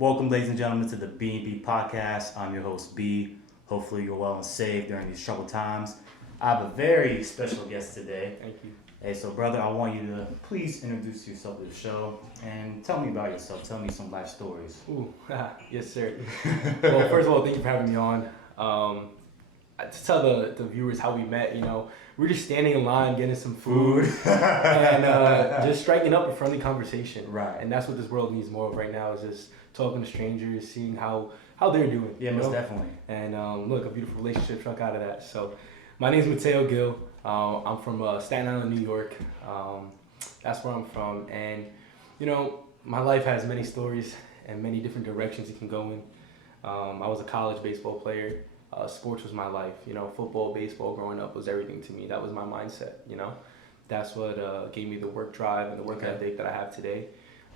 Welcome, ladies and gentlemen, to the B&B Podcast. I'm your host, B. Hopefully you're well and safe during these troubled times. I have a very special guest today. Thank you. Hey, so brother, I want you to please introduce yourself to the show and tell me about yourself. Tell me some life stories. Ooh, yes, sir. Well, first of all, thank you for having me on. To tell the viewers how we met, we're just standing in line getting some food and just striking up a friendly conversation. Right. And that's what this world needs more of right now, is just talking to strangers, seeing how they're doing. Yeah, most definitely. And look, a beautiful relationship struck out of that. So my name's Mateo Gil. I'm from Staten Island, New York. That's where I'm from. And, my life has many stories and many different directions it can go in. I was a college baseball player. Sports was my life. Football, baseball growing up was everything to me. That was my mindset, That's what gave me the work drive and the work ethic that I have today.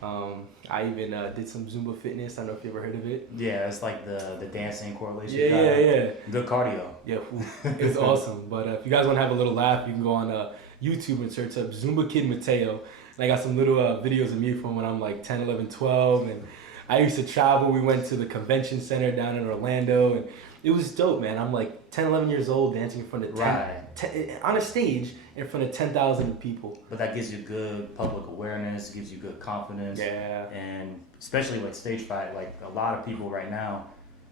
I even did some Zumba Fitness. I don't know if you ever heard of it. Yeah, it's like the dancing correlation. Yeah. Good cardio. Yeah, it's awesome. But if you guys want to have a little laugh, you can go on YouTube and search up Zumba Kid Mateo. And I got some little videos of me from when I'm like 10, 11, 12. And I used to travel. We went to the convention center down in Orlando. And it was dope, man. I'm like 10, 11 years old dancing in front of 10 on a stage in front of 10,000 people. But that gives you good public awareness, gives you good confidence. Yeah. And especially like stage fright, like a lot of people right now,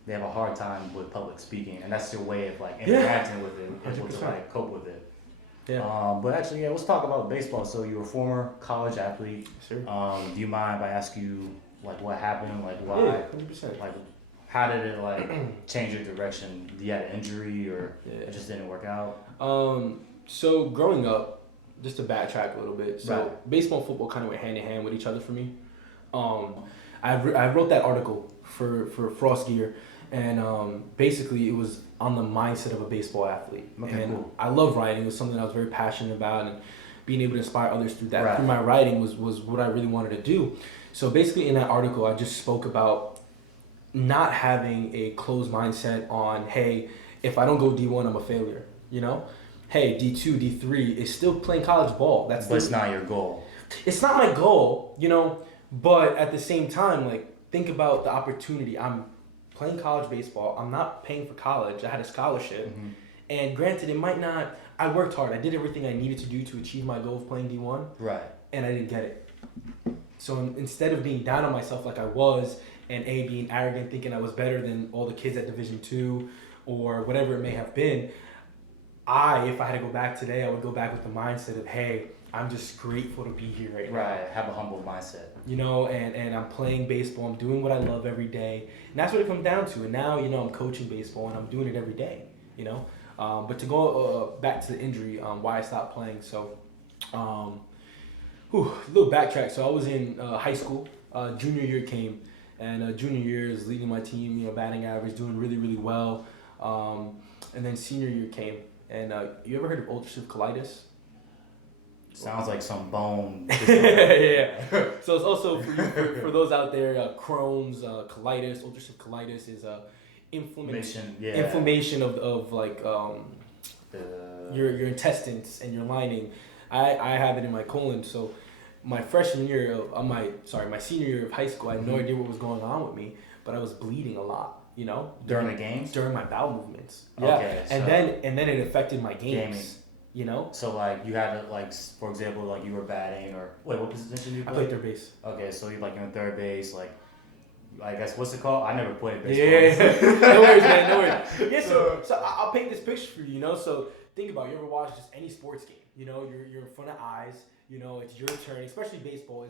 they have a hard time with public speaking, and that's your way of like interacting with it, able to like cope with it. Yeah. But actually, let's talk about baseball. So you were a former college athlete. Sure. Do you mind if I ask you like what happened, like why? Yeah, 100%. Like how did it like change your direction? Did you have an injury or it just didn't work out? So growing up, just to backtrack a little bit, Right. Baseball and football kind of went hand in hand with each other for me. I wrote that article for Frost Gear, and basically it was on the mindset of a baseball athlete. Okay, and cool. I love writing. It was something I was very passionate about, and being able to inspire others through that, Right. through my writing was what I really wanted to do. So basically in that article, I just spoke about not having a closed mindset on, hey, if I don't go D1, I'm a failure, Hey, D2, D3 is still playing college ball. But it's not your goal. It's not my goal, but at the same time, like, think about the opportunity. I'm playing college baseball. I'm not paying for college. I had a scholarship. Mm-hmm. And granted, it might not, I worked hard. I did everything I needed to do to achieve my goal of playing D1. Right. And I didn't get it. So instead of being down on myself like I was, and being arrogant, thinking I was better than all the kids at Division II or whatever it may have been, if I had to go back today, I would go back with the mindset of, hey, I'm just grateful to be here right now. Right, have a humble mindset. And I'm playing baseball. I'm doing what I love every day. And that's what it comes down to. And now, I'm coaching baseball and I'm doing it every day, But to go back to the injury, why I stopped playing. So, a little backtrack. So I was in high school. Junior year came. And junior year is leading my team, batting average, doing really, really well. And then senior year came. And you ever heard of ulcerative colitis? Sounds like some bone. Yeah. So it's also for those out there, Crohn's, colitis, ulcerative colitis is inflammation of like your intestines and your lining. I have it in my colon. So my senior year of high school, I had no idea what was going on with me, but I was bleeding a lot. During the games? During my bowel movements. Yeah. Okay, and then it affected my games. So like you had to, like, for example, like you were batting, or wait, what position you I play? played third base. Okay, so you're like in third base, like I guess what's it called? I never played baseball. Yeah. No worries, man. No worries. Yeah. So I'll paint this picture for you. So think about it. You ever watch just any sports game? You're in front of eyes. It's your turn. Especially baseball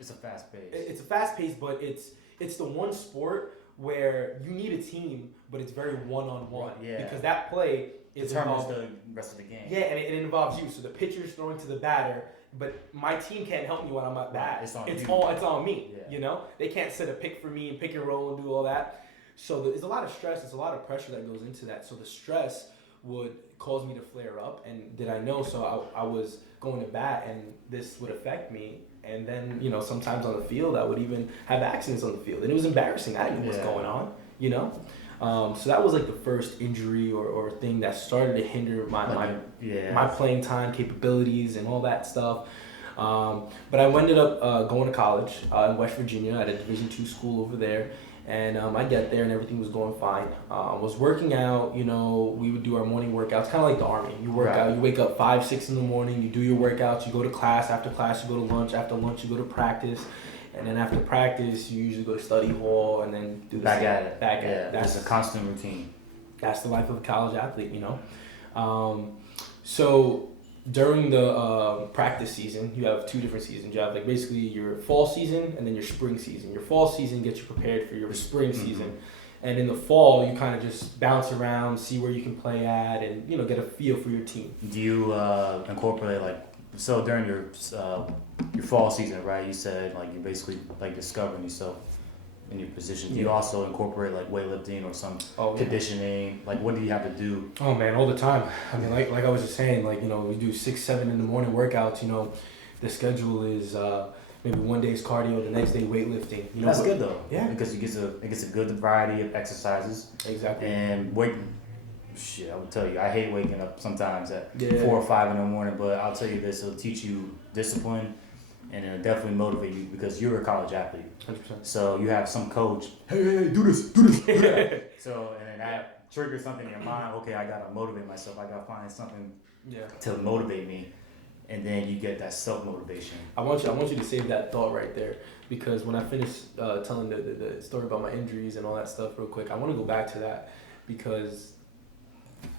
It's a fast pace. It's a fast pace, but it's the one sport where you need a team, but it's very one-on-one. Yeah. Because that play determines the rest of the game. Yeah, and it involves you. So the pitcher's throwing to the batter, but my team can't help me when I'm at bat. It's on me. Yeah. They can't set a pick for me and pick and roll and do all that. So there's a lot of stress. There's a lot of pressure that goes into that. So the stress would cause me to flare up, and did I know? So I was going to bat, and this would affect me. And then, sometimes on the field, I would even have accidents on the field. And it was embarrassing. I didn't know what's going on, So that was like the first injury or thing that started to hinder my playing time, capabilities, and all that stuff. But I ended up going to college in West Virginia at a Division II school over there. And I get there and everything was going fine. I was working out, we would do our morning workouts, kind of like the Army. You work out, you wake up 5, 6 in the morning, you do your workouts, you go to class, after class you go to lunch, after lunch you go to practice, and then after practice you usually go to study hall and then do the back at it. That's a constant routine. That's the life of a college athlete, So during the practice season, you have 2 different seasons. You have like basically your fall season and then your spring season. Your fall season gets you prepared for your spring season. And in the fall, you kind of just bounce around, see where you can play at, and get a feel for your team. Do you incorporate so during your fall season, right? You said like you're basically like discovering yourself in your position. Do you also incorporate like weightlifting or some conditioning? Like what do you have to do? Oh man, all the time. I mean, like I was just saying, we do 6, 7 in the morning workouts. The schedule is maybe one day's cardio, the next day weightlifting. That's good though. Yeah, because it gets a good variety of exercises. Exactly. And I would tell you, I hate waking up sometimes at 4 or 5 in the morning. But I'll tell you this: it'll teach you discipline. And it'll definitely motivate you because you're a college athlete. 100%. So you have some coach, hey, do this, do that. So, and then that triggers something in your mind. Okay, I gotta motivate myself. I gotta find something to motivate me. And then you get that self-motivation. I want you to save that thought right there, because when I finish telling the story about my injuries and all that stuff real quick, I want to go back to that because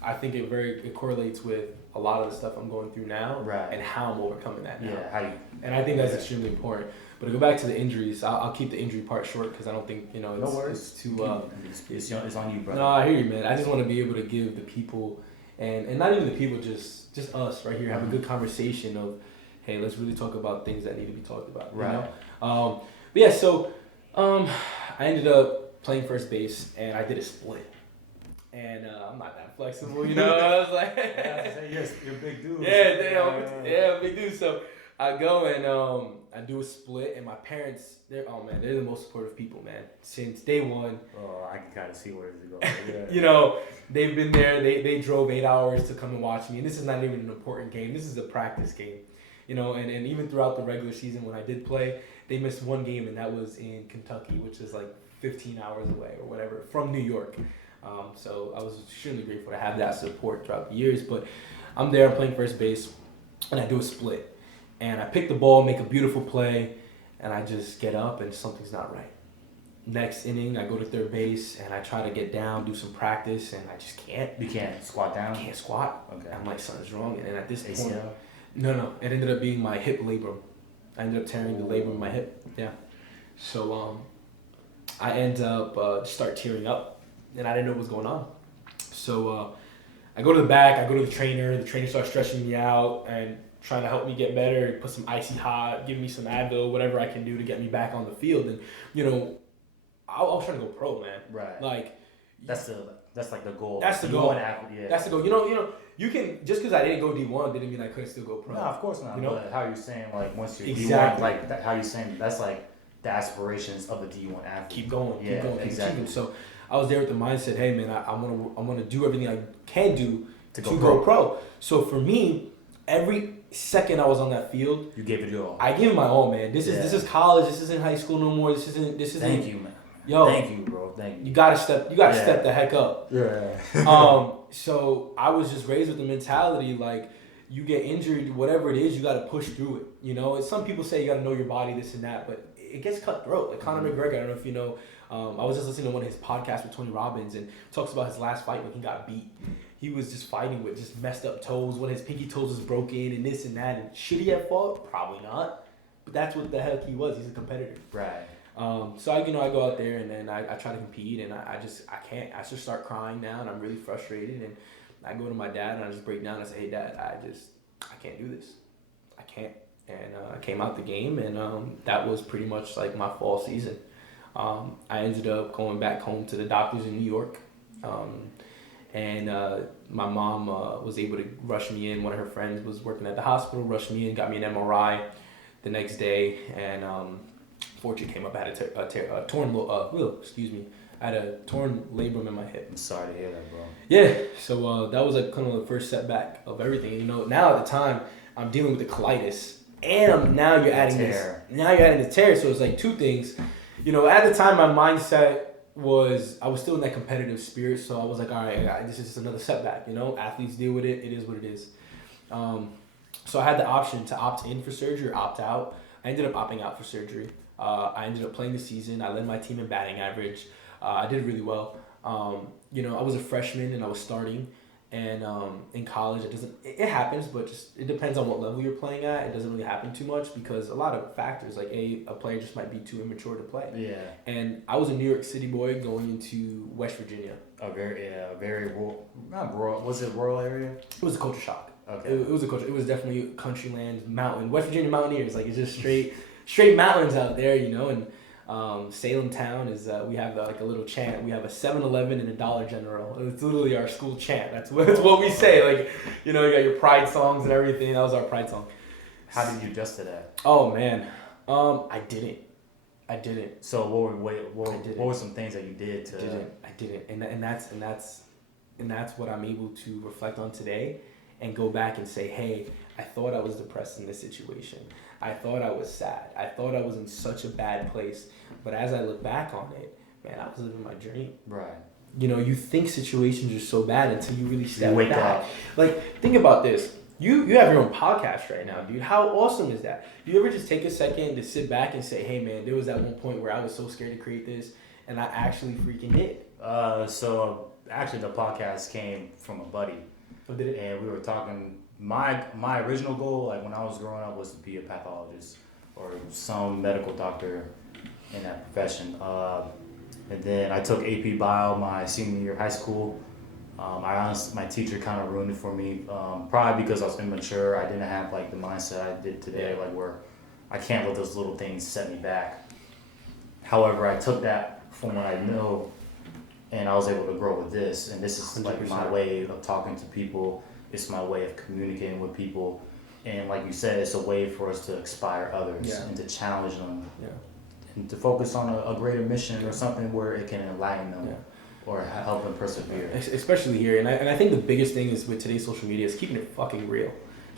I think it correlates with a lot of the stuff I'm going through now, and how I'm overcoming that now. And I think that's extremely important. But to go back to the injuries, I'll keep the injury part short because I don't think it's too. It's on you, brother. No, I hear you, man. I just want to be able to give the people, and not even the people, just us right here, have a good conversation of, hey, let's really talk about things that need to be talked about. But yeah, so I ended up playing first base and I did a split. And I'm not that flexible, I was like, yes, you're a big dude. Yeah, big dude. So I go and I do a split, and my parents, they're the most supportive people, man. Since day one. Oh, I can kind of see where it's going. They've been there. They drove 8 hours to come and watch me, and this is not even an important game. This is a practice game, And even throughout the regular season, when I did play, they missed one game, and that was in Kentucky, which is like 15 hours away or whatever from New York. So I was extremely grateful to have that support throughout the years. But I'm there, I'm playing first base, and I do a split. And I pick the ball, make a beautiful play, and I just get up and something's not right. Next inning, I go to third base, and I try to get down, do some practice, and I just can't. You can't squat down? I can't squat. Okay. I'm like, something's wrong. And at this ACL? point, no, it ended up being my hip labrum. I ended up tearing the labrum in my hip. Yeah. So I end up start tearing up. And I didn't know what was going on. So I go to the back, I go to the trainer starts stretching me out and trying to help me get better, put some icy hot, give me some Advil, whatever I can do to get me back on the field. And, I was trying to go pro, man. Right. Like, that's like the goal. That's the goal. Yeah. That's the goal. You can, just because I didn't go D1 didn't mean I couldn't still go pro. No, of course not. But how you're saying, like, once you're exactly. D1, like, how you're saying, that's like the aspirations of the D1 athlete. Keep going. Exactly. So I was there with the mindset, hey man, I want to do everything I can do to go pro. So for me, every second I was on that field, you gave it your all. I gave it my all, man. This is college. This isn't high school no more. This isn't. Thank you, man. Yo, thank you, bro. Thank you. You gotta step the heck up. Yeah. So I was just raised with the mentality like, you get injured, whatever it is, you gotta push through it. Some people say you gotta know your body, this and that, but it gets cutthroat. Like Conor McGregor, I don't know if you know. I was just listening to one of his podcasts with Tony Robbins and talks about his last fight when he got beat. He was just fighting with just messed up toes, when his pinky toes was broken and this and that. And should he have fought? Probably not. But that's what the heck he was. He's a competitor. Right. So I go out there and then I try to compete and I can't. I just start crying now and I'm really frustrated. And I go to my dad and I just break down and I say, hey Dad, I can't do this. I can't. And I came out the game and that was pretty much like my fall season. I ended up going back home to the doctors in New York. And my mom was able to rush me in. One of her friends was working at the hospital, rushed me in, got me an MRI the next day. And fortunately came up, I had a torn labrum in my hip. I'm sorry to hear that, bro. Yeah, so that was like kind of the first setback of everything. And now at the time, I'm dealing with the colitis and now you're adding this. Now you're adding the tear. So it's like two things. You know, at the time, my mindset was I was still in that competitive spirit. So I was like, all right, this is just another setback. You know, athletes deal with it. It is what it is. So I had the option to opt in for surgery or opt out. I ended up opting out for surgery. I ended up playing the season. I led my team in batting average. I did really well. You know, I was a freshman and I was starting. And in college, it happens, but just it depends on what level you're playing at. It doesn't really happen too much because a lot of factors, like a player just might be too immature to play. Yeah. And I was a New York City boy going into West Virginia. A very rural, not rural. Was it rural area? It was a culture shock. Okay. It was a culture. It was definitely country land, mountain. West Virginia Mountaineers, like it's just straight mountains out there, you know. And Salem Town is we have like a little chant. We have a 7-Eleven and a Dollar General. It's literally our school chant. That's what we say. Like, you know, you got your pride songs and everything. That was our pride song. How did you adjust to that? Oh man, I didn't. So what were some things that you did to? I didn't, and that's what I'm able to reflect on today, and go back and say, hey, I thought I was depressed in this situation. I thought I was sad. I thought I was in such a bad place. But as I look back on it, man, I was living my dream. Right. You know, you think situations are so bad until you really step wake back. up. Like, think about this. You have your own podcast right now, dude. How awesome is that? Do you ever just take a second to sit back and say, hey, man, there was that one point where I was so scared to create this, and I actually freaking did? So actually the podcast came from a buddy. Oh, did it? And we were talking, my original goal, like when I was growing up, was to be a pathologist or some medical doctor in that profession. And then I took AP Bio my senior year of high school. My teacher kind of ruined it for me, probably because I was immature. I didn't have like the mindset I did today, like where I can't let those little things set me back. However, I took that from what I know, and I was able to grow with this. And this is like 100%. my way of talking to people. It's my way of communicating with people. And like you said, it's a way for us to inspire others and to challenge them. Yeah. And to focus on a greater mission or something where it can enlighten them. Yeah. Or help them persevere. Especially here. And I think the biggest thing is with today's social media is keeping it fucking real.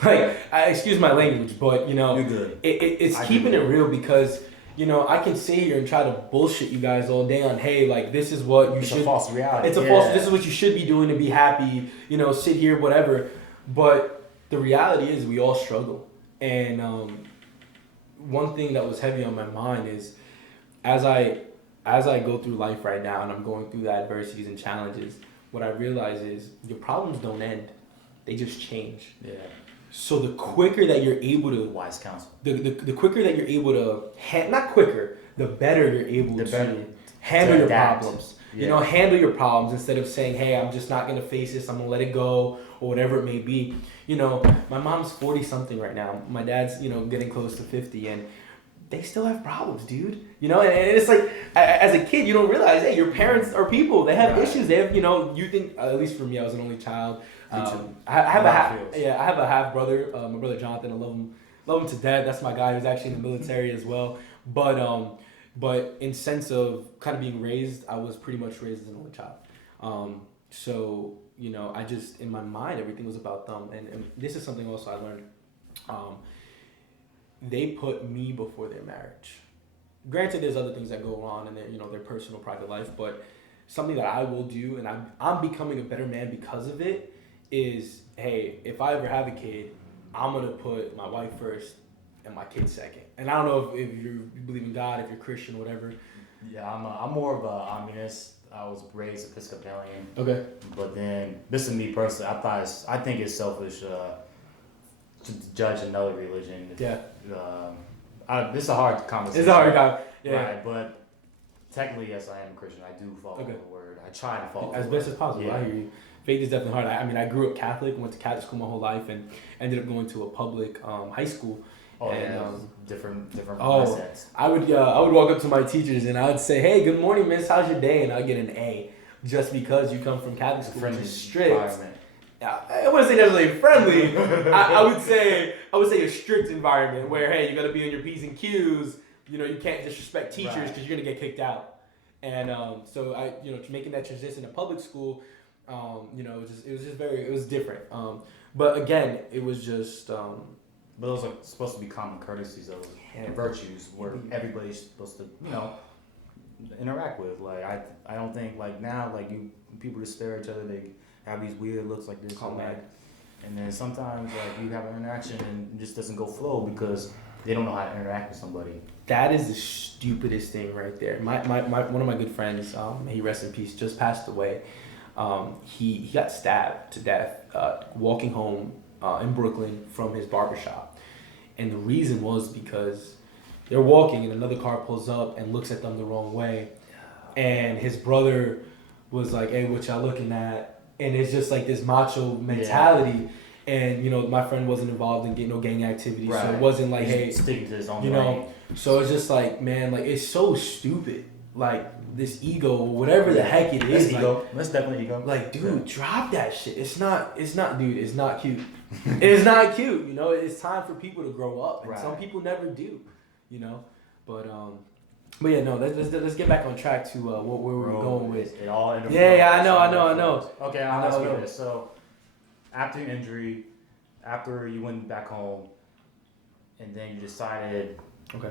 Like, excuse my language, but, you know, you're good. It's keeping it real because, you know, I can sit here and try to bullshit you guys all day on, hey, like, this is what you should... It's a false reality. It's a false... This is what you should be doing to be happy, you know, sit here, whatever. But the reality is we all struggle. And one thing that was heavy on my mind is as I go through life right now and I'm going through the adversities and challenges, what I realize is your problems don't end. They just change. Yeah. So the quicker that you're able to... Wise counsel. The quicker that you're able to... not quicker, the better you're able to handle your problems. Yeah. You know, handle your problems instead of saying, hey, I'm just not going to face this. I'm going to let it go or whatever it may be. You know, my mom's 40-something right now. My dad's, you know, getting close to 50 and... they still have problems, dude. You know, and it's like, as a kid, you don't realize, hey, your parents are people. They have issues. They have, you know, you think, at least for me, I was an only child. I have a half brother, my brother Jonathan. I love him to death. That's my guy who's actually in the military as well. But in sense of kind of being raised, I was pretty much raised as an only child. So, you know, I just, in my mind, everything was about them. And this is something also I learned. They put me before their marriage. Granted, there's other things that go on in their, you know, their personal, private life, but something that I will do, and I'm becoming a better man because of it, is, hey, if I ever have a kid, I'm gonna put my wife first and my kid second. And I don't know if you believe in God, if you're Christian, whatever. Yeah, I'm more of a communist. I was raised Episcopalian. Okay. But then, this is me personally. I think it's selfish to judge another religion. Yeah. This is a hard conversation. It's a hard conversation. Yeah. Right, but technically, yes, I am a Christian. I do follow the word. I try to follow as best as possible. Yeah. I hear you. Faith is definitely hard. I mean, I grew up Catholic, went to Catholic school my whole life, and ended up going to a public high school. Oh, and, yeah, different mindsets. I would walk up to my teachers and I would say, "Hey, good morning, miss. How's your day?" And I'd get an A, just because you come from Catholic school, which is strict. I wouldn't say necessarily friendly. I would say a strict environment where, hey, you got to be on your P's and Q's. You know, you can't disrespect teachers because you're gonna get kicked out. And so I, you know, making that transition to public school, you know, it was different. But again, it was just But those are supposed to be common courtesies, those virtues where everybody's supposed to, interact with. Like I don't think like now like people just stare at each other. They have these weird looks like this. And then sometimes like you have an interaction and it just doesn't go flow because they don't know how to interact with somebody. That is the stupidest thing right there. My one of my good friends, he rest in peace, just passed away. He got stabbed to death walking home in Brooklyn from his barbershop. And the reason was because they're walking and another car pulls up and looks at them the wrong way. And his brother was like, hey, what y'all looking at? And it's just like this macho mentality. Yeah. And, my friend wasn't involved in no gang activity. Right. So it wasn't like, hey, sticking to his own lane. So it's just like, man, like it's so stupid. Like this ego, whatever the heck it is. That's definitely ego. Like, dude, drop that shit. It's not cute. It's not cute. It's time for people to grow up. And some people never do, But yeah, no. Let's get back on track to where we were going with. It all I know. Okay, I'll ask you this. So, after your injury, after you went back home, and then you decided. Okay.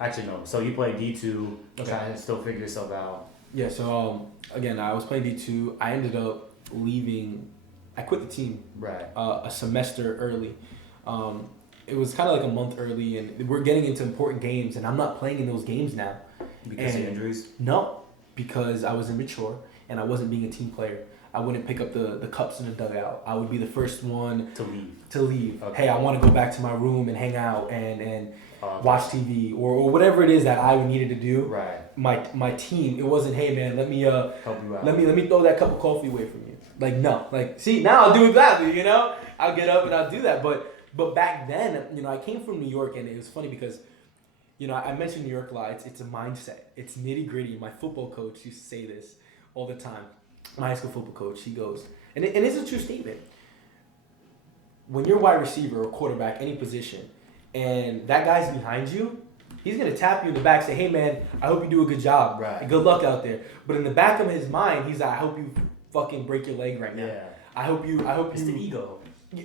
Actually, no. So you played D2. Trying to still figure yourself out. Yeah. So again, I was playing D2. I ended up leaving. I quit the team. Right. A semester early. It was kind of like a month early, and we're getting into important games, and I'm not playing in those games now. Because of injuries? No, because I was immature and I wasn't being a team player. I wouldn't pick up the cups in the dugout. I would be the first one to leave. Okay. Hey, I want to go back to my room and hang out and watch TV or whatever it is that I needed to do. Right. My team, it wasn't, hey man, let me help you out. Let me throw that cup of coffee away from you. Like no, like see now I'll do it gladly. I'll get up and I'll do that. But back then, I came from New York, and it was funny because. I mentioned New York a lot. It's a mindset. It's nitty gritty. My football coach used to say this all the time. My high school football coach, he goes, and it's a true statement. When you're a wide receiver or quarterback, any position, and that guy's behind you, he's going to tap you in the back and say, hey, man, I hope you do a good job. Right. Good luck out there. But in the back of his mind, he's like, I hope you fucking break your leg right now. Yeah. I hope it's the ego.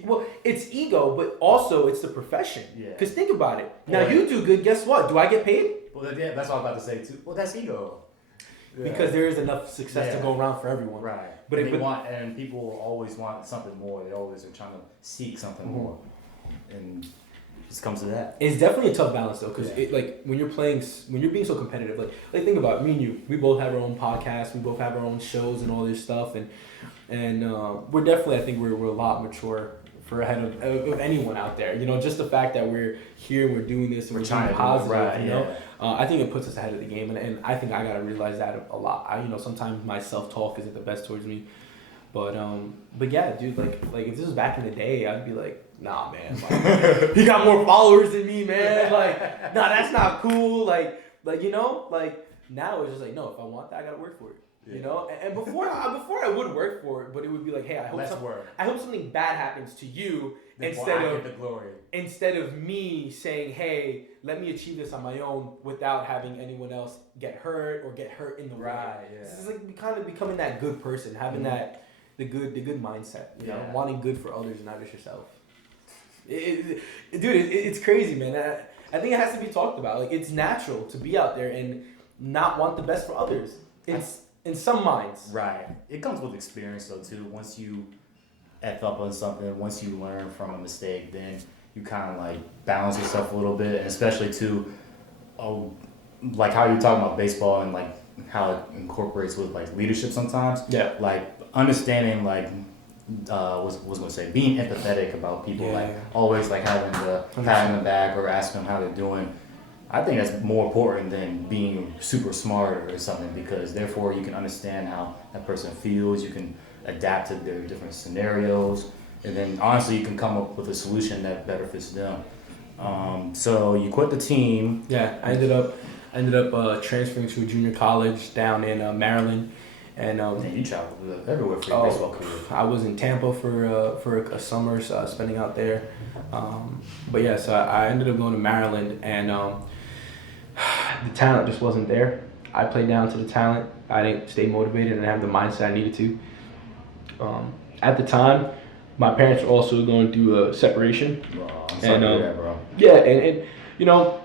Well, it's ego, but also it's the profession. Yeah. Because think about it. Now you do good. Guess what? Do I get paid? Well, yeah, that's what I was about to say too. Well, that's ego. Yeah. Because there is enough success to go around for everyone. Right. But and people always want something more. They always are trying to seek something more, and it just comes to that. It's definitely a tough balance though, because when you're being so competitive, like think about it, me and you. We both have our own podcasts. We both have our own shows and all this stuff, and we're definitely, I think we're a lot mature for ahead of anyone out there. Just the fact that we're here, we're doing this, and we're trying to positive. I think it puts us ahead of the game, and I think I gotta realize that a lot. Sometimes my self-talk isn't the best towards me, but yeah, dude, like if this was back in the day, I'd be like, nah, man, like, he got more followers than me, man. Like, nah, that's not cool. Like now it's just like, no, if I want that, I gotta work for it. Yeah. And before I would work for it, but it would be like, hey, I hope something bad happens to you instead of me saying, hey, let me achieve this on my own without having anyone else get hurt or get hurt in the way. Yeah. This is like kind of becoming that good person, having the good mindset, wanting good for others and not just yourself. It's crazy, man. I think it has to be talked about. Like, it's natural to be out there and not want the best for others. In some minds. Right. It comes with experience, though, too. Once you F up on something, once you learn from a mistake, then you kind of, like, balance yourself a little bit. And especially, too, like how you're talking about baseball and, like, how it incorporates with, like, leadership sometimes. Yeah. Like, understanding, like, was going to say, being empathetic about people. Like, always, like, having the pat on the back or asking them how they're doing. I think that's more important than being super smart or something, because therefore you can understand how that person feels, you can adapt to their different scenarios, and then honestly you can come up with a solution that better fits them. So you quit the team. Yeah, I ended up transferring to a junior college down in Maryland, and you traveled everywhere for your baseball career. I was in Tampa for a summer, spending out there. But yeah, so I ended up going to Maryland, and the talent just wasn't there. I played down to the talent. I didn't stay motivated and have the mindset I needed to. At the time, my parents were also going through a separation, sorry to hear that, bro. Yeah, and you know,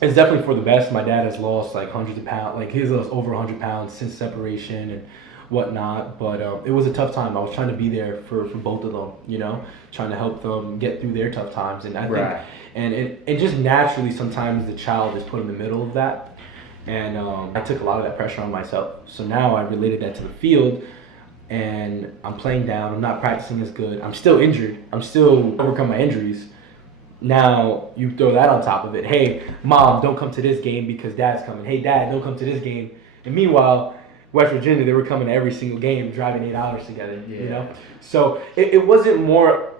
it's definitely for the best. My dad has lost like hundreds of pounds, like he's lost over 100 pounds since separation and whatnot. But it was a tough time. I was trying to be there for both of them, you know, trying to help them get through their tough times. And I think, and just naturally, sometimes the child is put in the middle of that. And I took a lot of that pressure on myself. So now I related that to the field, and I'm playing down. I'm not practicing as good. I'm still injured. I'm still overcome my injuries. Now you throw that on top of it. Hey, mom, don't come to this game because dad's coming. Hey, dad, don't come to this game. And meanwhile, West Virginia, they were coming to every single game, driving 8 hours together. Yeah. You know, so it wasn't more.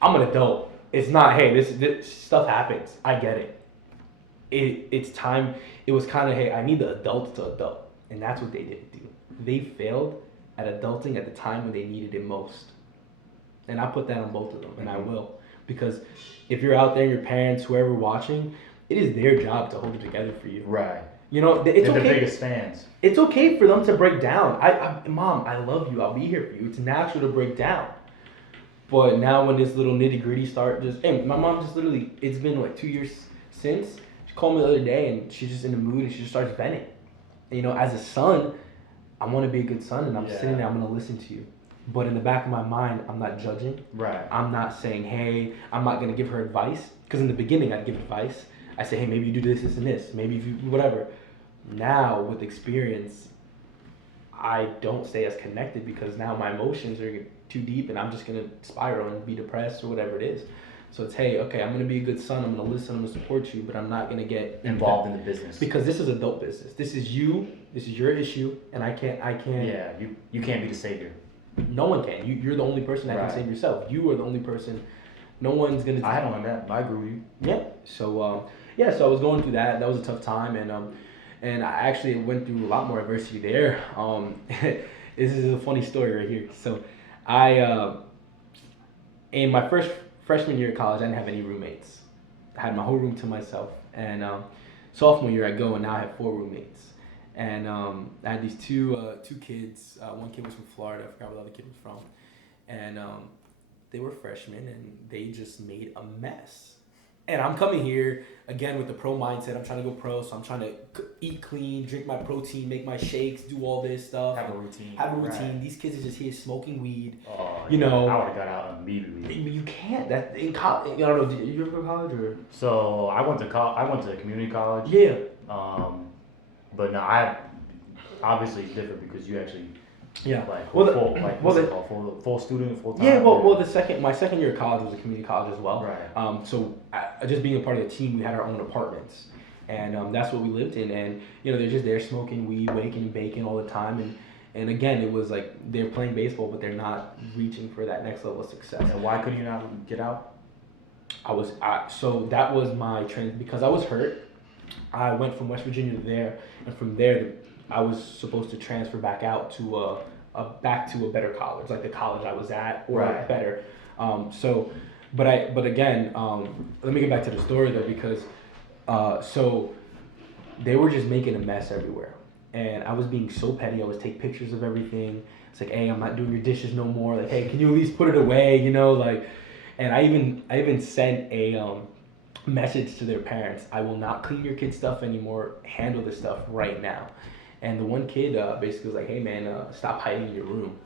I'm an adult. It's not. Hey, this stuff happens. I get it. It's time. It was kind of, hey, I need the adults to adult, and that's what they didn't do. They failed at adulting at the time when they needed it most, and I put that on both of them, and I will. Because if you're out there, your parents, whoever watching, it is their job to hold it together for you. Right. You know, it's They're okay. the biggest fans. It's okay for them to break down. Mom, I love you. I'll be here for you. It's natural to break down. But now when this little nitty gritty my mom just literally, it's been like 2 years since. She called me the other day and she's just in the mood and she just starts venting. And, you know, as a son, I want to be a good son and I'm sitting there, I'm going to listen to you. But in the back of my mind, I'm not judging. Right. I'm not saying, hey, I'm not going to give her advice. Because in the beginning, I'd give advice. I say, hey, maybe you do this, this, and this. Maybe if you, whatever. Now, with experience, I don't stay as connected because now my emotions are too deep and I'm just going to spiral and be depressed or whatever it is. So it's, hey, okay, I'm going to be a good son. I'm going to listen. I'm going to support you. But I'm not going to get involved in the business. Because this is adult business. This is you. This is your issue. And I can't. Yeah, you can't be the savior. No one can. You're the only person that can save yourself. You are the only person. No one's gonna. I don't want that. I agree with you. Yeah. So so I was going through that. That was a tough time, and I actually went through a lot more adversity there. This is a funny story right here. So, I in my first freshman year of college, I didn't have any roommates. I had my whole room to myself. And sophomore year, I go and now I have 4 roommates. And I had these two kids. One kid was from Florida. I forgot where the other kid was from. And they were freshmen, and they just made a mess. And I'm coming here, again, with the pro mindset. I'm trying to go pro, so I'm trying to eat clean, drink my protein, make my shakes, do all this stuff. Have a routine. Right. These kids are just here smoking weed. Oh, you know. I would have got out immediately. You can't. That in college. I don't know. Did you ever go to college or? So I went to community college. Yeah. But no, I obviously it's different because you actually full student, full time. Yeah, my second year of college was a community college as well. Right. So just being a part of the team, we had our own apartments, and that's what we lived in. And they're just there smoking weed, waking, baking all the time, and again, it was like they're playing baseball, but they're not reaching for that next level of success. And why couldn't you not get out? So that was my trend because I was hurt. I went from West Virginia to there, and from there, I was supposed to transfer back out to a better college, like the college I was at, or better. But again, let me get back to the story though, because so they were just making a mess everywhere, and I was being so petty. I would take pictures of everything. It's like, hey, I'm not doing your dishes no more. Like, hey, can you at least put it away? And I even sent a message to their parents. I will not clean your kid's stuff anymore. Handle this stuff right now. And the one kid basically was like, hey man, stop hiding in your room.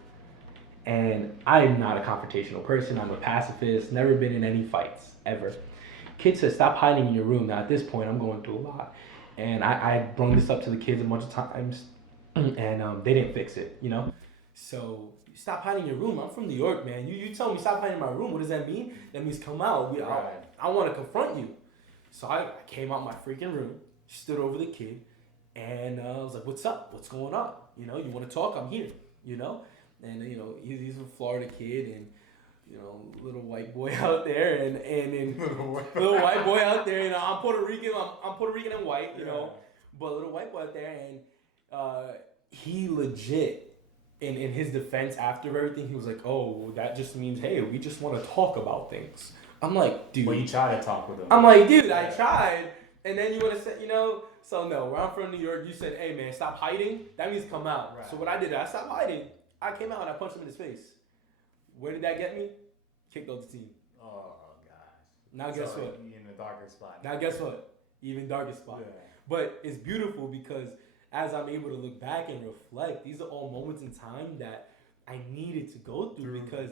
And I'm not a confrontational person. I'm a pacifist. Never been in any fights ever. Kid said, stop hiding in your room. Now at this point, I'm going through a lot. And I brought this up to the kids a bunch of times, and they didn't fix it, So stop hiding in your room. I'm from New York, man. You tell me stop hiding in my room. What does that mean? That means come out. I want to confront you. So I came out my freaking room, stood over the kid, and I was like, what's up? What's going on? You want to talk? I'm here, And, he's a Florida kid and, little white boy out there and little white boy out there, I'm Puerto Rican. I'm Puerto Rican and white, but little white boy out there, and he legit, in his defense after everything, he was like, oh, that just means, hey, we just want to talk about things. I'm like, dude. Well, you tried to talk with him. I'm like, dude, I tried. And then you want to say, so no, where I'm from, New York, you said, hey, man, stop hiding. That means come out. Right. So what I did, I stopped hiding. I came out and I punched him in his face. Where did that get me? Kicked off the team. Oh, God. Now guess what? In the darker spot. Now guess what? Even darker spot. Yeah. But it's beautiful because as I'm able to look back and reflect, these are all moments in time that I needed to go through because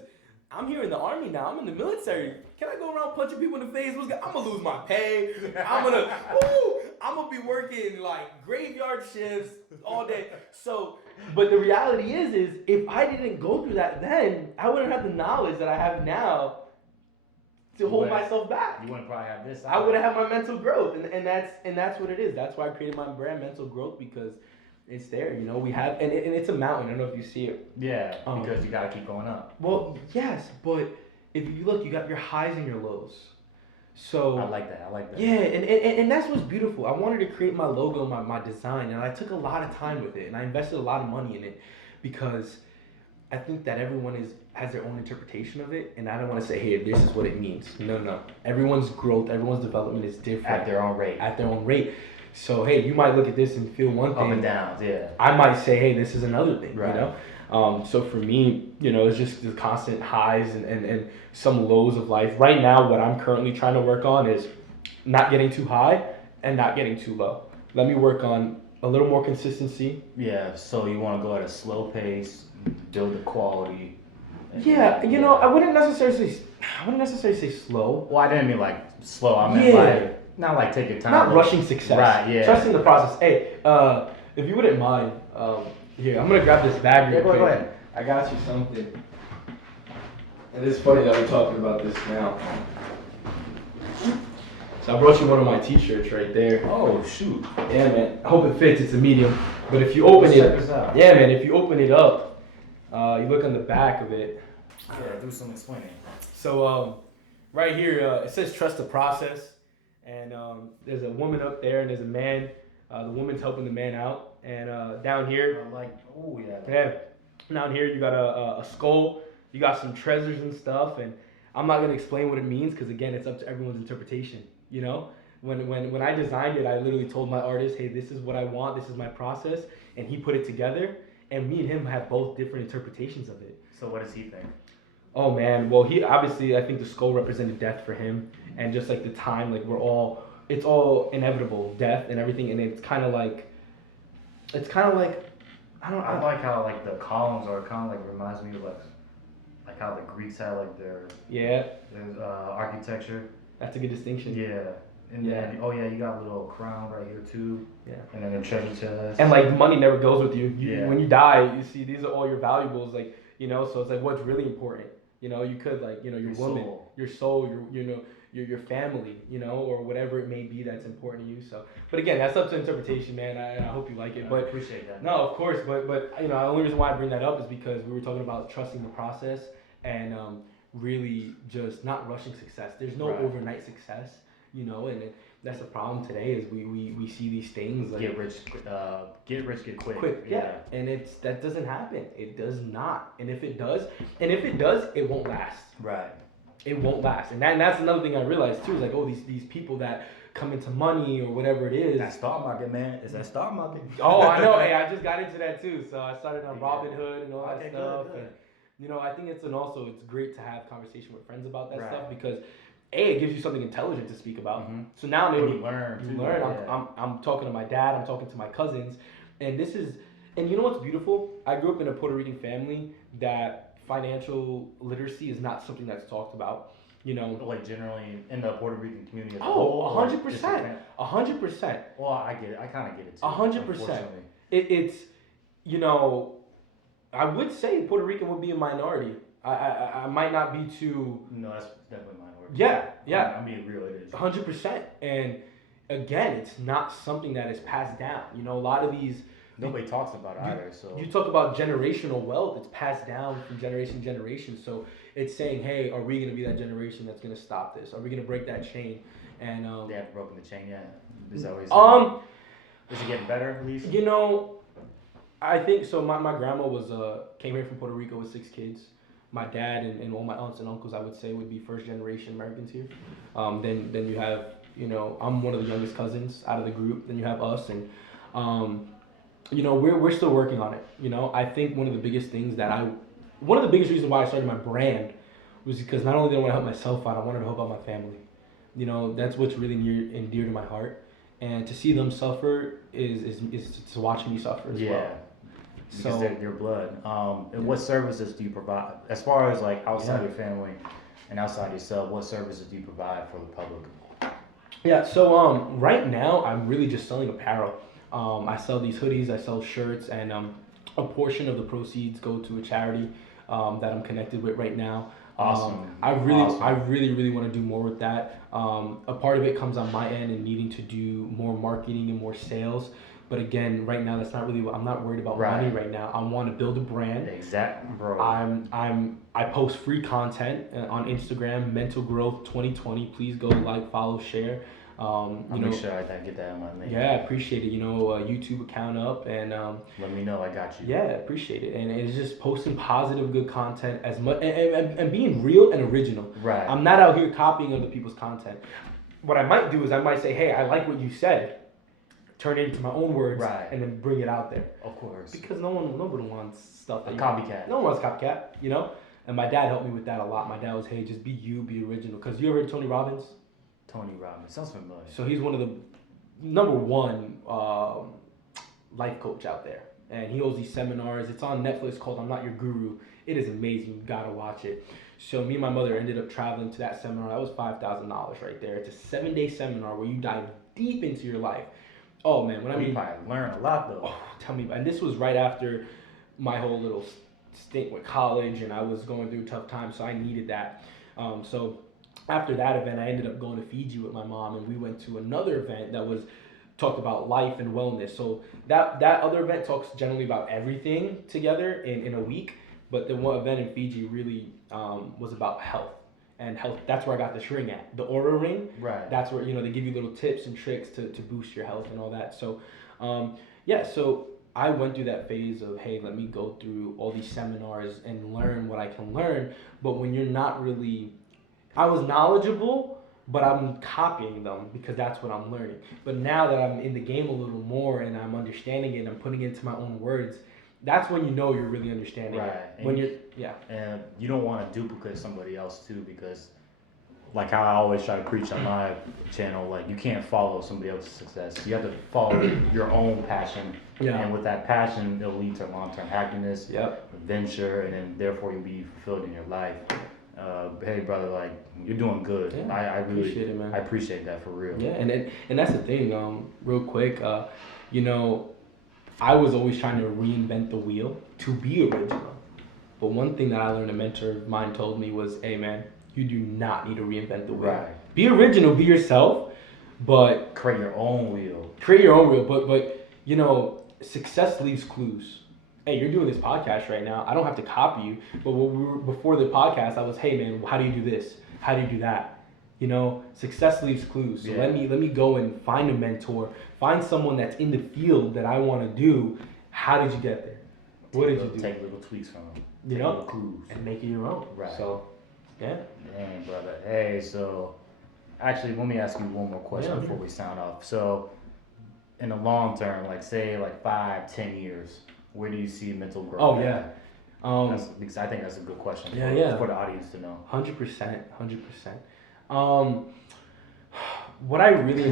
I'm here in the army now. I'm in the military. Can I go around punching people in the face? I'm gonna lose my pay. I'm gonna be working like graveyard shifts all day. So, but the reality is if I didn't go through that then, I wouldn't have the knowledge that I have now to hold myself back. You wouldn't probably have this. I wouldn't have my mental growth, and that's what it is. That's why I created my brand, Mental Growth, because it's there. You know, we have, and it's a mountain. I don't know if you see it. Yeah, because you gotta keep going up. Well, yes, but if you look, you got your highs and your lows. So I like that. Yeah, and that's what's beautiful. I wanted to create my logo, my design, and I took a lot of time with it, and I invested a lot of money in it because I think that everyone has their own interpretation of it, and I don't want to say, hey, this is what it means. No. Everyone's growth, everyone's development is different. At their own rate. So, hey, you might look at this and feel one thing. Up and downs, yeah. I might say, hey, this is another thing, right. You know? So for me, you know, it's just the constant highs and some lows of life. Right now, what I'm currently trying to work on is not getting too high and not getting too low. Let me work on a little more consistency. Yeah, so you want to go at a slow pace, build the quality. Yeah, you know, I wouldn't necessarily say slow. Well, I didn't mean like slow. I meant like not like take your time. Not rushing success. Right. Yeah. Trusting the process. Hey, if you wouldn't mind, here I'm gonna grab this bag real quick. Go ahead. I got you something. And it's funny that we're talking about this now. So I brought you one of my t-shirts right there. Oh shoot. Yeah, man. I hope it fits. It's a medium. But if you open Check this out. Yeah, man. If you open it up, you look on the back of it. Yeah, do some explaining. So right here, it says trust the process. And there's a woman up there and there's a man. The woman's helping the man out. And down here, yeah. Down here you got a skull. You got some treasures and stuff. And I'm not gonna explain what it means because again, it's up to everyone's interpretation. You know, when I designed it, I literally told my artist, hey, this is what I want. This is my process. And he put it together. And me and him have both different interpretations of it. So what does he think? Oh man, well he obviously, I think the skull represented death for him, and just like the time, like it's all inevitable, death and everything, and it's kind of like I like how like the columns are kind of like reminds me of like how the Greeks had like their architecture. That's a good distinction. Yeah. And then, you got a little crown right here too. Yeah. And then the treasure chest. And like money never goes with you. When you die, you see these are all your valuables, like, you know, so it's like what's really important. You know, you could like, you know, your woman, soul. Your soul, your family, you know, or whatever it may be that's important to you. So, but again, that's up to interpretation, man. I hope you like it. I appreciate that. No, of course, but you know, the only reason why I bring that up is because we were talking about trusting the process and really just not rushing success. There's no overnight success. You know, and that's the problem today is we see these things like get rich, get quick. Yeah, and that doesn't happen. It does not. And if it does, it won't last. Right. It won't last. And that's another thing I realized too is like, oh, these people that come into money or whatever it is. That stock market, man. Is that stock market? Oh, I know. Hey, I just got into that too. So I started on Robinhood and all that stuff. Good. And you know, I think it's great to have conversation with friends about that stuff because it gives you something intelligent to speak about. Mm-hmm. So now I'm able to learn. Yeah. I'm talking to my dad. I'm talking to my cousins, and you know what's beautiful? I grew up in a Puerto Rican family that financial literacy is not something that's talked about. You know, like generally in the Puerto Rican community. 100%. 100%. Well, I get it. I kind of get it too. 100%. It's you know, I would say Puerto Rican would be a minority. I might not be too. No, that's definitely minority. Yeah. I'm being real. It is 100%. And again, it's not something that is passed down. You know, a lot of these. Nobody talks about it either. So you talk about generational wealth. It's passed down from generation to generation. So it's saying, hey, are we going to be that generation that's going to stop this? Are we going to break that chain? And they haven't broken the chain yet. Is that what is it getting better at least? You know, I think so. My grandma came here from Puerto Rico with 6 kids. My dad and all my aunts and uncles, I would say, would be first generation Americans here. Then you have, you know, I'm one of the youngest cousins out of the group. Then you have us, and you know, we're still working on it. You know, I think one of the biggest reasons why I started my brand was because not only did I want to help myself out, I wanted to help out my family. You know, that's what's really near and dear to my heart. And to see them suffer is to watch me suffer as well. Because So they're your blood. And what services do you provide as far as like outside your family and outside yourself? What services do you provide for the public? Yeah, so right now I'm really just selling apparel. I sell these hoodies, I sell shirts, and a portion of the proceeds go to a charity that I'm connected with right now. Awesome. I really want to do more with that. A part of it comes on my end and needing to do more marketing and more sales. But again, right now that's not really what I'm not worried about money right now. I want to build a brand. Exactly, bro. I post free content on Instagram, Mental Growth 2020. Please go like, follow, share. I'll make sure I get that on my name. Yeah, I appreciate it. You know, YouTube account up and let me know. I got you. Yeah, appreciate it. And it's just posting positive, good content as much and being real and original. Right. I'm not out here copying other people's content. What I might do is I might say, hey, I like what you said. Turn it into my own words and then bring it out there. Of course. Because nobody wants stuff that copycat. No one wants copycat, you know? And my dad helped me with that a lot. My dad was, hey, just be you, be original. Because you ever heard Tony Robbins? Tony Robbins. Sounds familiar. So he's one of the number one life coach out there. And he holds these seminars. It's on Netflix called I'm Not Your Guru. It is amazing. You gotta watch it. So me and my mother ended up traveling to that seminar. That was $5,000 right there. It's a 7-day seminar where you dive deep into your life. Oh man, you probably learn a lot though. Oh, tell me, and this was right after my whole little stint with college, and I was going through a tough time, so I needed that. So after that event, I ended up going to Fiji with my mom, and we went to another event that was talked about life and wellness. So that other event talks generally about everything together in a week, but the one event in Fiji really was about health. And health, that's where I got this ring at. The Aura ring. Right. That's where, they give you little tips and tricks to boost your health and all that. So, so I went through that phase of, hey, let me go through all these seminars and learn what I can learn. But when you're not really, I was knowledgeable, but I'm copying them because that's what I'm learning. But now that I'm in the game a little more and I'm understanding it and I'm putting it into my own words, that's when you know you're really understanding it. And you don't want to duplicate somebody else too, because like how I always try to preach on my channel, like you can't follow somebody else's success. You have to follow your own passion. Yeah. And with that passion, it'll lead to long-term happiness, adventure, and then therefore you'll be fulfilled in your life. Hey brother, like you're doing good. Yeah, I really appreciate it, man. I appreciate that for real. Yeah, and that's the thing. Real quick, I was always trying to reinvent the wheel to be original. But one thing that I learned, a mentor of mine told me was, hey man, you do not need to reinvent the wheel. Right. Be original, be yourself, but create your own wheel. But success leaves clues. Hey, you're doing this podcast right now. I don't have to copy you. But before the podcast, I was, hey man, how do you do this? How do you do that? Success leaves clues. So let me go and find a mentor, find someone that's in the field that I want to do. How did you get there? What did you do? Take little tweaks from them. Little clues. And make it your own. Right. So, yeah. Dang, brother. Hey, so actually, let me ask you one more question before we sign off. So, in the long term, like say like 5-10 years, where do you see mental growth? Oh, yeah. Because I think that's a good question for the audience to know. 100%. What I really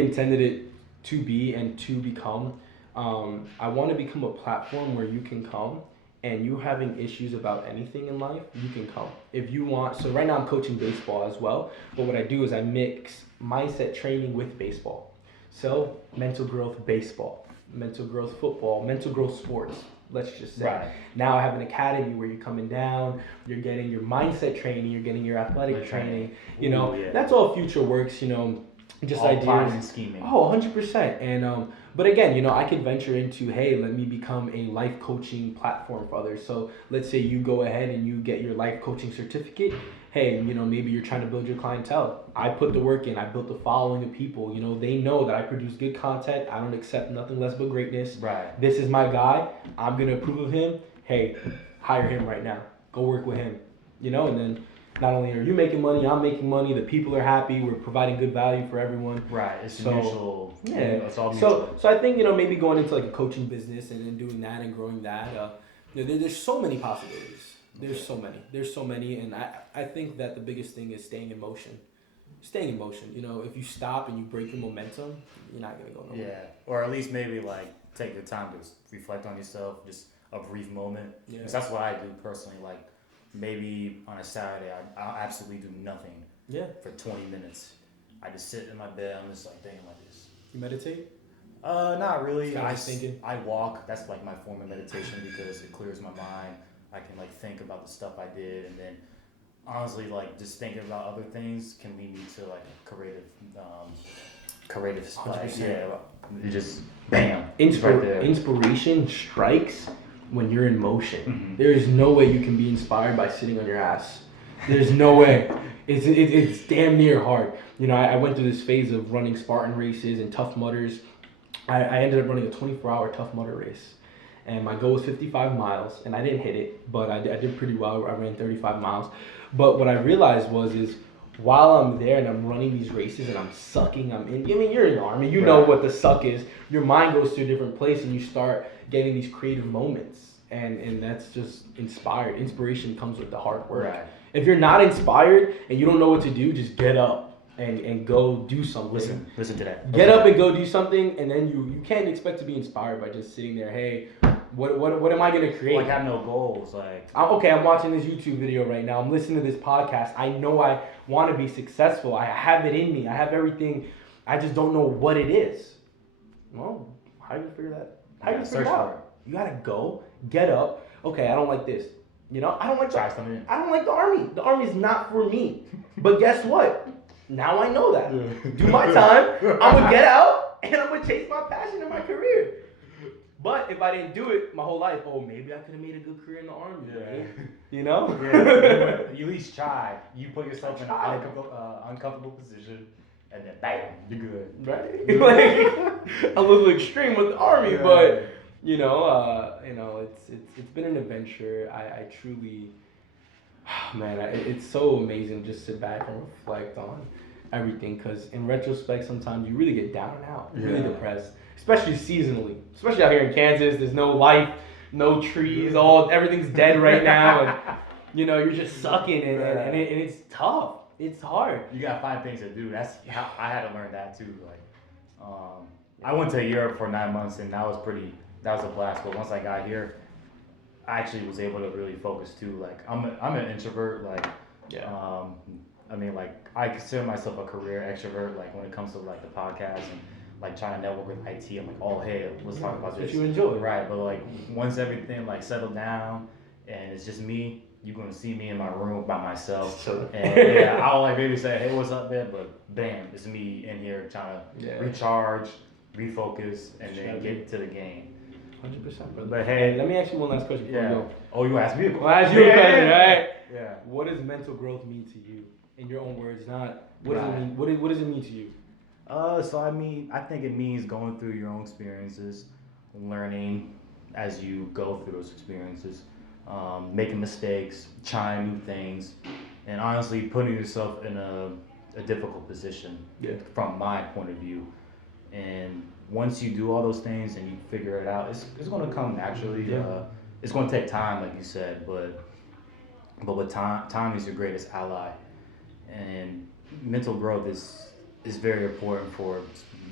intended it to be and to become, I want to become a platform where you can come and you having issues about anything in life, you can come. If you want, so right now I'm coaching baseball as well, but what I do is I mix mindset training with baseball. So mental growth baseball, mental growth football, mental growth sports. Let's just say. Right. Now I have an academy where you're coming down, you're getting your mindset training, you're getting your athletic training. That's all future works, just all ideas. Planning and scheming. Oh, 100%. And but again, I could venture into, hey, let me become a life coaching platform for others. So let's say you go ahead and you get your life coaching certificate. Hey, maybe you're trying to build your clientele. I put the work in. I built the following of people. They know that I produce good content. I don't accept nothing less but greatness. Right. This is my guy. I'm going to approve of him. Hey, hire him right now. Go work with him. And then not only are you making money, I'm making money. The people are happy. We're providing good value for everyone. Right. It's mutual. Yeah. It's all mutual. So I think, maybe going into like a coaching business and doing that and growing that. There's so many possibilities. There's so many. There's so many, and I think that the biggest thing is staying in motion. Staying in motion. You know, if you stop and you break your momentum, you're not gonna go nowhere. Yeah, or at least maybe like take the time to reflect on yourself, just a brief moment. Yeah. Because that's what I do personally. Like maybe on a Saturday, I'll absolutely do nothing. Yeah. For 20 minutes, I just sit in my bed. I'm just like thinking like this. You meditate? Not really. Thinking. I walk. That's like my form of meditation because it clears my mind. I can like think about the stuff I did, and then honestly, like just thinking about other things can lead me to like a creative like, yeah, it just bam, right there. Inspiration strikes when you're in motion. Mm-hmm. There is no way you can be inspired by sitting on your ass. There's no way. It's damn near hard. You know, I went through this phase of running Spartan races and Tough Mudders. I ended up running a 24-hour Tough Mudder race. And my goal was 55 miles, and I didn't hit it, but I did pretty well. I ran 35 miles. But what I realized is while I'm there and I'm running these races and I'm sucking, I mean, you're in the Army. You know what the suck is. Your mind goes to a different place, and you start getting these creative moments. And that's just inspired. Inspiration comes with the hard work. Right. If you're not inspired and you don't know what to do, just get up and go do something. Listen to that. Get up and go do something, and then you can't expect to be inspired by just sitting there. Hey, what am I gonna create? Like have no goals. Like I'm watching this YouTube video right now. I'm listening to this podcast. I know I want to be successful. I have it in me. I have everything. I just don't know what it is. Well, how do you figure that? How do you figure it out? You gotta go, get up. Okay, I don't like this. You know, I don't like the Army. The Army is not for me. But guess what? Now I know that. Do my time. I'm gonna get out and I'm gonna chase my passion in my career. But if I didn't do it my whole life, maybe I could have made a good career in the Army. Yeah. Right? You know? Yeah. You at least try. You put yourself in an uncomfortable position, and then bam, you're good. Right? Like a little extreme with the Army, but you know, it's been an adventure. I truly. Man, it's so amazing just sit back and reflect on everything, because in retrospect, sometimes you really get down and out, really depressed, especially seasonally, especially out here in Kansas. There's no life, no trees, everything's dead right now, and you know you're just sucking, and it's tough. It's hard. You gotta find things to do. That's how I had to learn that too. Like, I went to Europe for 9 months, and that was a blast. But once I got here, I actually was able to really focus too. Like I'm an introvert. Like I mean, like I consider myself a career extrovert. Like when it comes to like the podcast and like trying to network with IT, I'm like, oh hey, let's talk about this. What you enjoy, right? But like once everything like settled down and it's just me, you're gonna see me in my room by myself. And I'll like maybe say, hey, what's up, man? But bam, it's me in here trying to recharge, refocus, and then get to the game. 100%, brother. But hey, let me ask you one last question before we go. Oh, you asked me a question. Well, I asked you a question, right? Yeah. What does mental growth mean to you? In your own words, not what does it mean? What does it mean to you? So I think it means going through your own experiences, learning as you go through those experiences, making mistakes, trying new things, and honestly putting yourself in a difficult position from my point of view. And once you do all those things and you figure it out, it's going to come naturally. It's going to take time, like you said, but with time is your greatest ally. And mental growth is very important for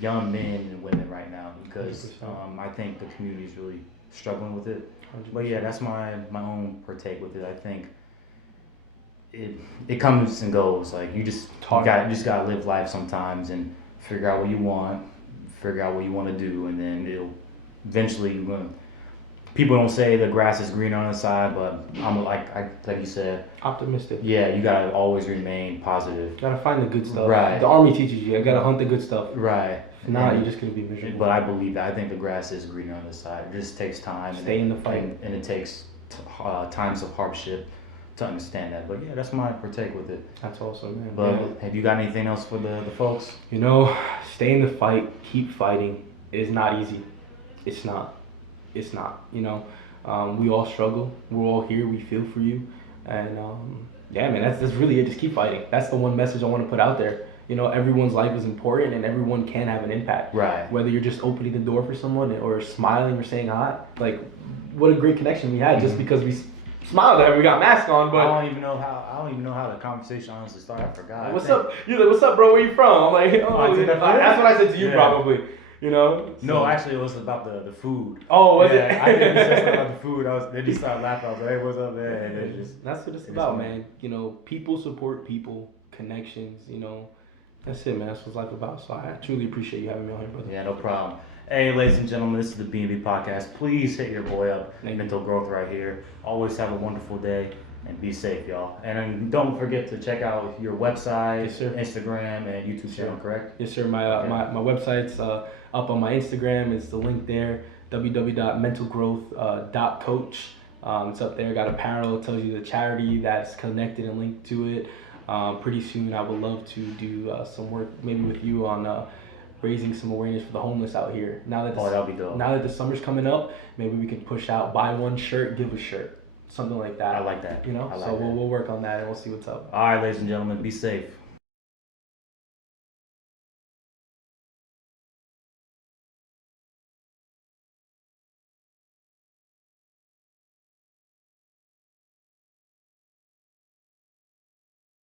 young men and women right now, because I think the community is really struggling with it. 100%. But yeah, that's my own partake with it. I think it comes and goes. Like you just gotta live life sometimes and figure out what you want, figure out what you want to do, and then it'll eventually. People don't say the grass is greener on the side, but I'm like you said, optimistic. Yeah, you gotta always remain positive. You gotta find the good stuff. Right. The Army teaches you. You gotta hunt the good stuff. Right. If not, you're just gonna be miserable. But I believe that. I think the grass is greener on the side. It just takes time. Stay in the fight. And it takes times of hardship to understand that. But yeah, that's my partake with it. That's awesome, man. But have you got anything else for the folks? You know, stay in the fight. Keep fighting. It is not easy. It's not. You know, we all struggle. We're all here. We feel for you. And man, that's really it. Just keep fighting. That's the one message I want to put out there. You know, everyone's life is important, and everyone can have an impact. Right. Whether you're just opening the door for someone, or smiling, or saying hi. Like, what a great connection we had just because we smiled at him. We got masks on, but I don't even know how the conversation honestly started. I forgot. What's up? You're like, what's up, bro? Where you from? I'm like, that's what I said to you, probably. You know? So. No, actually, it was about the food. Oh, was it? I think you said something about the food. Then he started laughing. I was like, hey, what's up, man? And that's what it's about, man. You know, people support people, connections, you know. That's it, man. That's what life about. So I truly appreciate you having me on here, brother. Yeah, no problem. Hey, ladies and gentlemen, this is the B&B Podcast. Please hit your boy up, Mental Growth right here. Always have a wonderful day. And be safe, y'all. And don't forget to check out your website, yes, Instagram, and YouTube channel, correct? Yes, sir. My website's up on my Instagram. It's the link there, www.mentalgrowth.coach. It's up there. Got apparel. It tells you the charity that's connected and linked to it. Pretty soon, I would love to do some work maybe with you on raising some awareness for the homeless out here. That'd be dope. Now that the summer's coming up, maybe we can push out, buy one shirt, give a shirt. Something like that. I like that. You know, we'll work on that and we'll see what's up. All right, ladies and gentlemen, be safe.